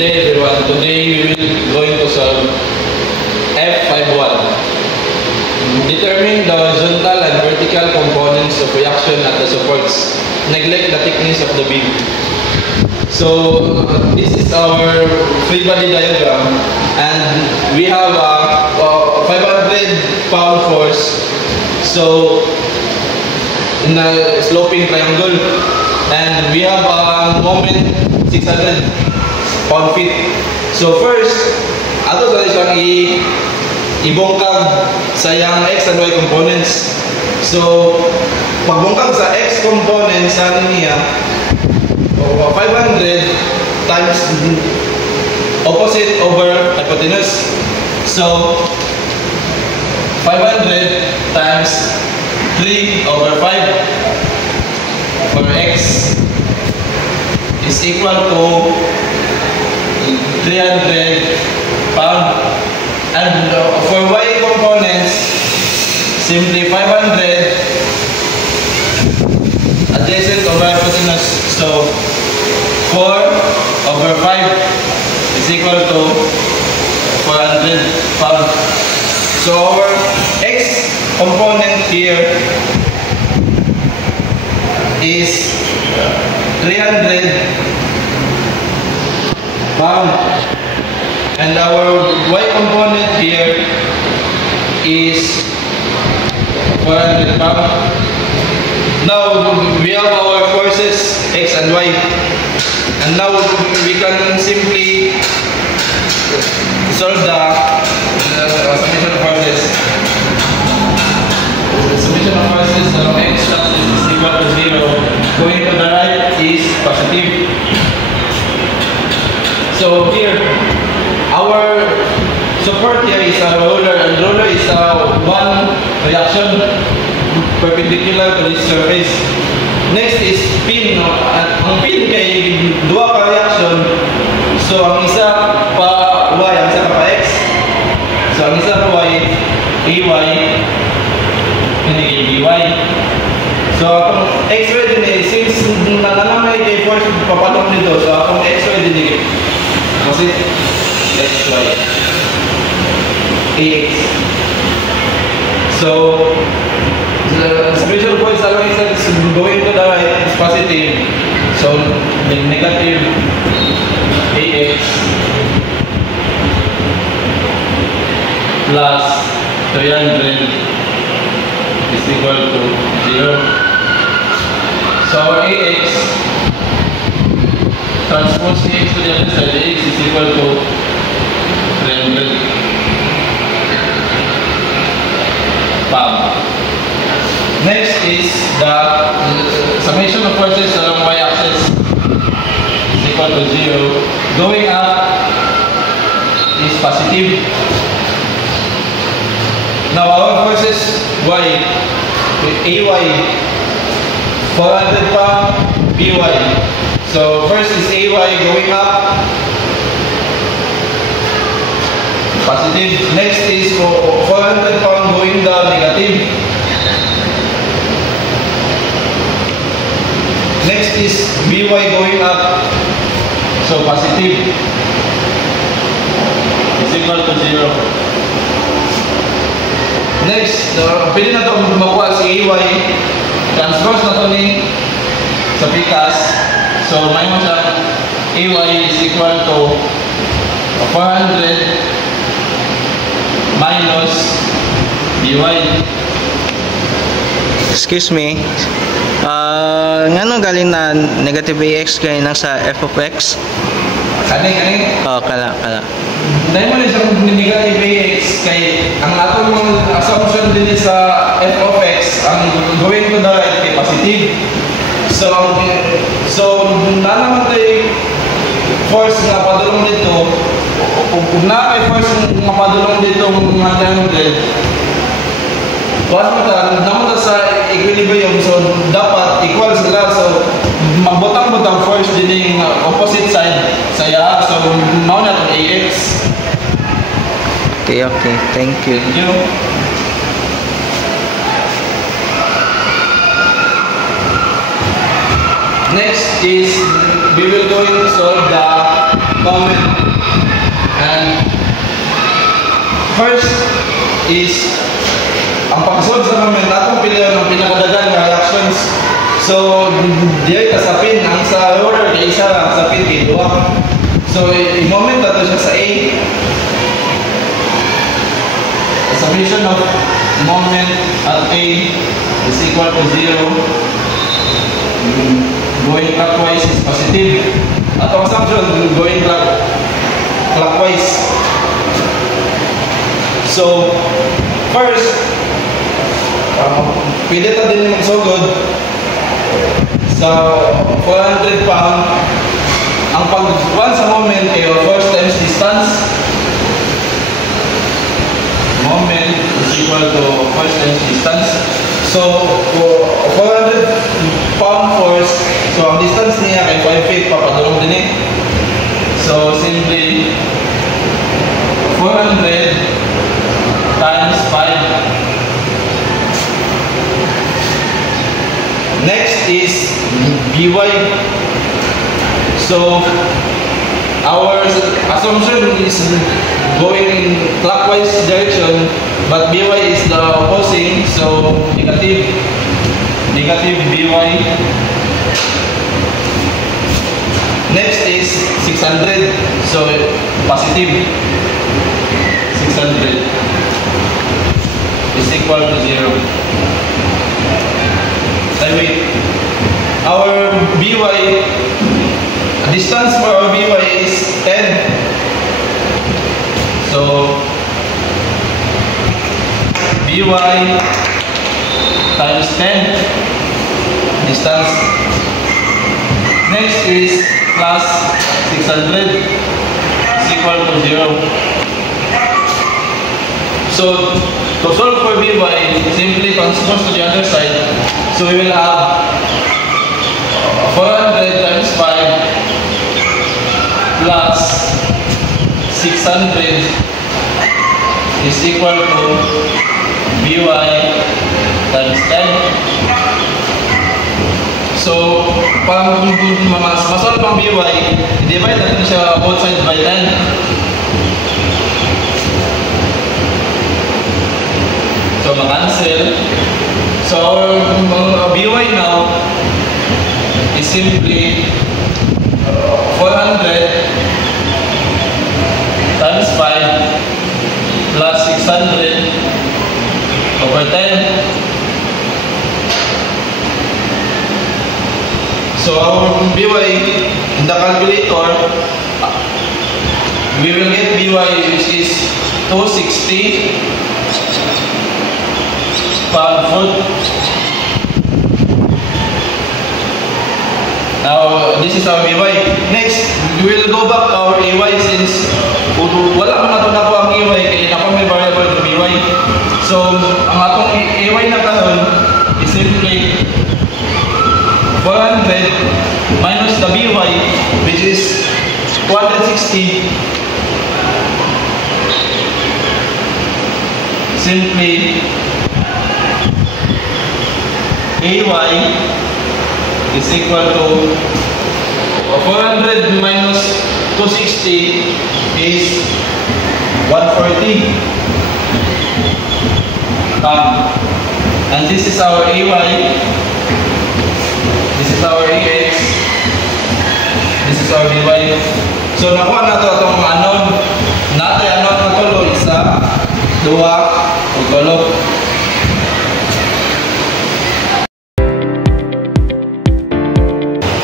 day everyone. Today we will going to solve F51. Determine the horizontal and vertical components of reaction at the supports. Neglect the thickness of the beam. So this is our free body diagram, and we have a 500-pound force. So in a sloping triangle, and we have a moment 600 pound-feet. So first, ato sa isang ibongkag sa yang X and Y components. So pagbongkag sa X components sa niya 500 times opposite over hypotenuse. So 500 times 3 over 5 for X is equal to 300 pound, and for Y components simply 500 adjacent over hypotenuse. So 4 over 5 is equal to 400 pound. So our X component here is 300 pound, and our Y component here is 400 pound. Now we have our forces X and Y, and now we can simply solve the summation of forces. The summation of forces of X is equal to 0. Going to the right is positive. So here, our support here is a roller, and roller is one reaction perpendicular to this surface. Next is pin. Ang pin kay dua ka reaction. So ang isa pa Y, ang isa pa X. So ang isa pa Y, AY, hindi BY. So akong X-ray din since nananamay kay force papalong nito, so akong X-ray din kasi XY AX. So the special points along is going to the right is positive, so the negative AX plus 300 is equal to 0. So our AX transpose AX to the other side, AX is equal to 300 pound. Next is the summation of forces along y-axis is equal to 0. Going up is positive. Now our forces Y, AY, 400 pound, BY. So first is AY going up, positive. Next is 400 pound going down, negative. Next is BY going up, so positive is equal to 0. Next, pwede na ito makuha si AY, transpose na ito ni sa pikas. So may mo siya AY is equal to 400 minus BY. Excuse me. Ngano galing na negative AX kay nang sa f of x? Kani? Oh, kala. Dahil mo rin siyang negative AX kay ang atong mga assumption din sa f of x, ang going to the right kay positive. So naman tayo force nga padulong dito, kung na may force nga padulong dito mga 300, kuha mo naman sa equilibrium, so dapat equal sila. So magbutang-butang force din yung opposite side sa iya. So mao na itong AX. Okay, thank you. Thank you. Next is we will going to solve the moment. And first is ang pagsunod sa moment natong pilihan ng pinakadagan nga reactions. So diay kasapin ang sa roller kay isa ang sapin kay duwa. So i-moment nato siya sa A. The summation of moment at A is equal to 0. Going clockwise is positive. At ang assumption going clockwise. So first, pwede ta din magsugod sa 400 pound. Ang pagkuhan sa moment ay first times distance. Moment is equal to first times distance. So 400 pound force. So ang distance niya kay 5 feet papadulong din eh. So simply 400 times 5. Next is By. So our assumption is going in clockwise direction, but By is the opposing, so negative By. Next is 600, so positive 600 is equal to 0. Wait. Our By, distance for our By is 10. So By times 10 distance. Next is plus 600 is equal to 0. So to solve for By, simply transpose to the other side. So we will have 400 times 5 plus 600 is equal to By times 10. So pag masolve ang By, divide natin siya both sides by 10. So ma-cancel. So our By now is simply 400 times 5 plus 600 over 10. So our By in the calculator, we will get By which is 260 pound-foot. Now, this is our By. Next, we will go back to our Ay since wala man nato na po ang Ay kaya na may variable to By. So, ang atong Ay na karon is simply 400 minus the By which is 260. Simply Ay is equal to 400 minus 260 is 140. And this is our Ay. This is our Ax. This is our By. So nakuha na ito itong unknown. Natin unknown na tulo, isa, dua, o tulo.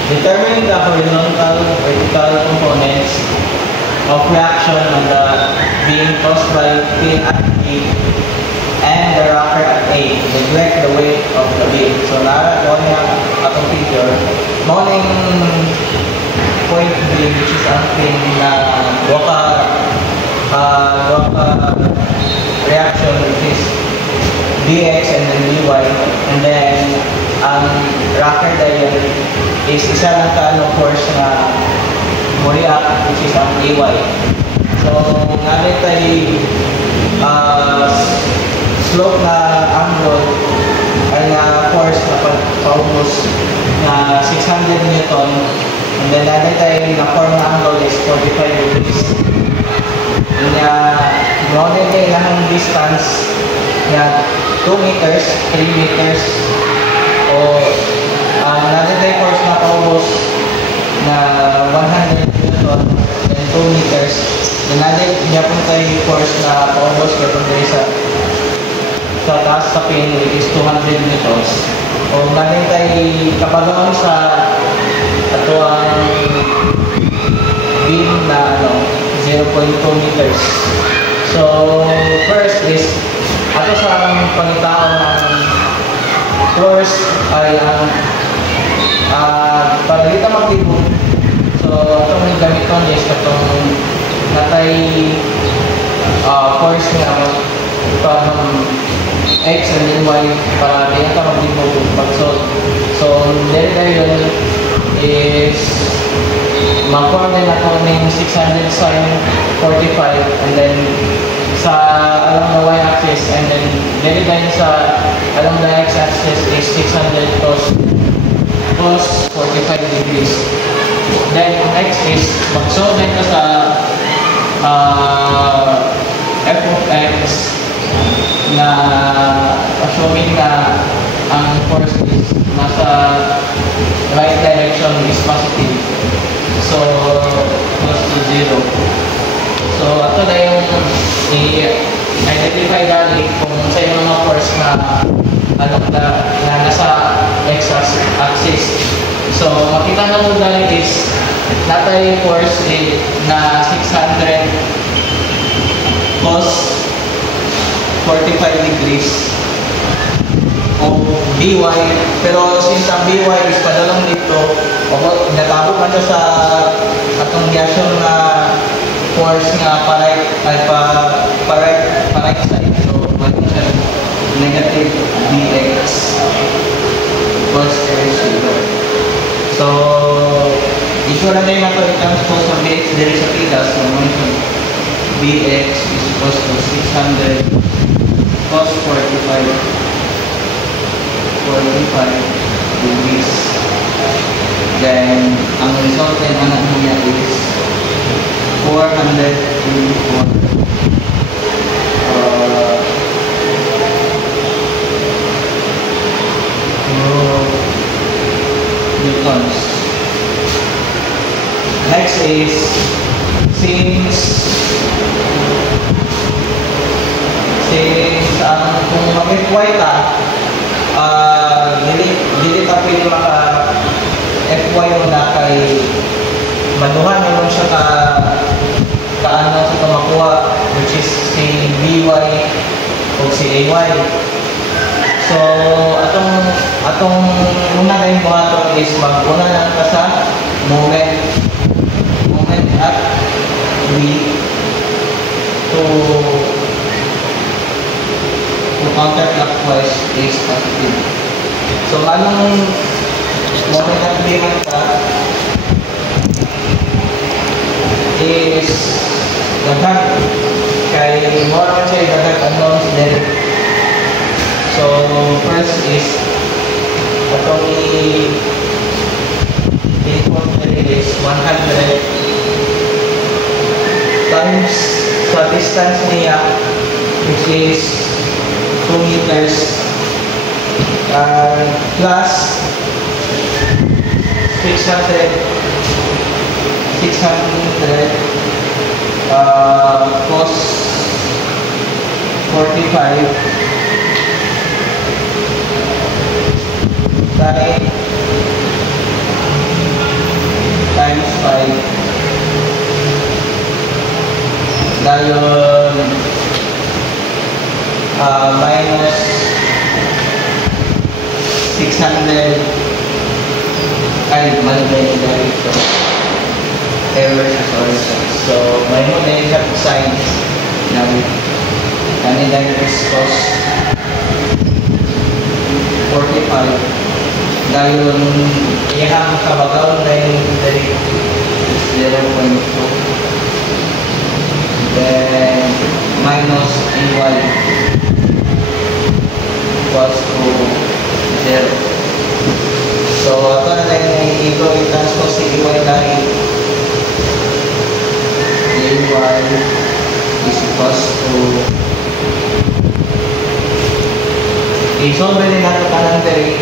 Determine the horizontal vertical components of reaction on the being caused by P at A and the rocker at A to neglect the weight of the beam. So narakuha niya atong figure. Morning point beam which is ang pin na waka reaction which is Dx and then Dy, and then ang rocker dial is isa lang ka force na mo-react which is ang Ay. So namin tayo slope na angle ay na force na pagpaubos na 600 Newton, and And then natin tayo na form na angle is 45 degrees. Na grounded tayo ng distance na 2 meters, 3 meters, o natin tayo force na paubos na 100 Newton, then 2 meters. Then natin yapon tayo force na paubos kapag tayo sa taas sa pin, which is 200 Newtons. O natin tayo kapagaon sa ato ang beam na 0.2 meters. So, first is, ato sa pangitaon ng force ay ang para dito maglibog. So, itong gamiton is itong natay force nga from X and then Y para dito maglibog pagsod. So, dahil yun is mag-form din ako ng 600 sin 45 and then sa along the y-axis and then dahil sa along the x-axis is 600 cos 45 degrees. Then next is mag-solve din ka sa f of x na assuming na ang force is nasa right direction is positive. So, close to 0. So, ito na yung i-identify dali kung sa yung mga force na nasa x-axis. So, makita na mo dali is natay force na 600 cos 45 degrees o BY, pero since ang BY is padalong dito, natabot man siya sa atong reaction na force nga pa-right side. So, maging siya negative dx cos 0. So, issue na tayo na ito i-transpose ng dx dito sa theta. So, dx is equals to 600 cos 45 degrees. Then, ang resultant anak niya is 424 newtons. Next is, since kung mag-FY ka, dili ta pwede maka FY mo na kay manuhan naman siya kaano sa makuha, which is si BY o si AY. So atong una kayong buhaton is mag-una lang ka sa moment at V to counterclockwise is positive. So, anong moment at V ka is dagdag kay more naman siya dagdag unknowns din. So, first is atong i-input is 100 times sa distance niya, which is 2 meters plus 600 cos 45 times 5 dayon minus 600 ay mali dito error sorry. So may mo na yung signs na kanina is cos 45 dahil iyang kabagaw na yung 0.2 then minus ay equals to 0. So ito na lang i-transpose si ay dahil is equals to isolve din nato kanang diri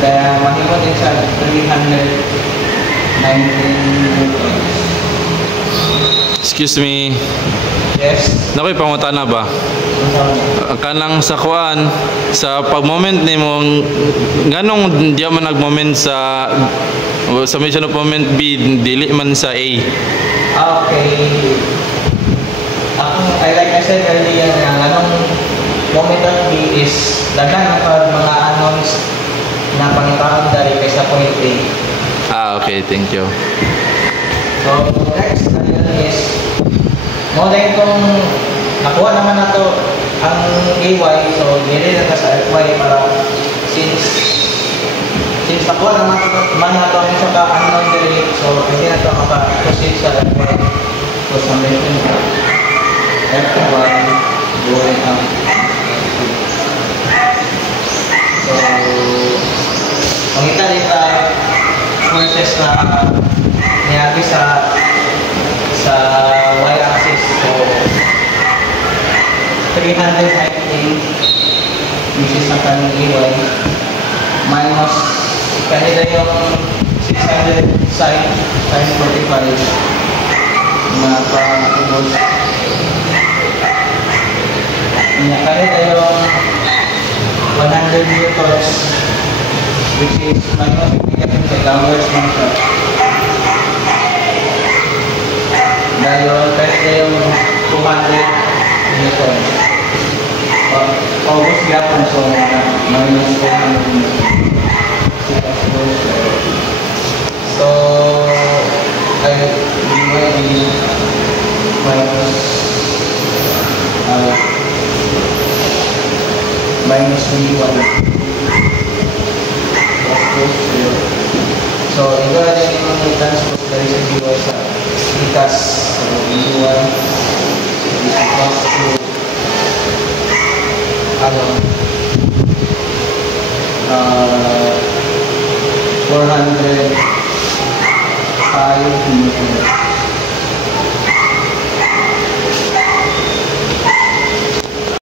dahil mahimo din sa 319 newtons. Excuse me. Yes. Nakoy pangutana ba? Kanang sa kuan sa pag-moment nimo nganong di man nag-moment sa summation of moment B dili man sa A. Okay. I like I said earlier na anong moment of B is daghan pa mga unknowns na pangitaon dari kaysa point A. Okay, thank you. So next is mo dahil kung nakuha naman na to ang AY, so dili na sa FY para since nakuha naman na to ang isa ka unknown diri, so hindi na to maka-proceed sa FY. So summation FY going up. So makita din tayo forces na niyagi sa y-axis. So 319 which is ang kanong AY minus kanila yung 600 sine times 45 na pang-ubos kanila yung 100 newtons which is minus the downwards motion dahil kanila yung 200 newtons. August gapon so minus 400 newtons. So I divide minus V1 so ito na din yung transpose dari sa V1 sa ikas. So V1 is equals to 405 newtons.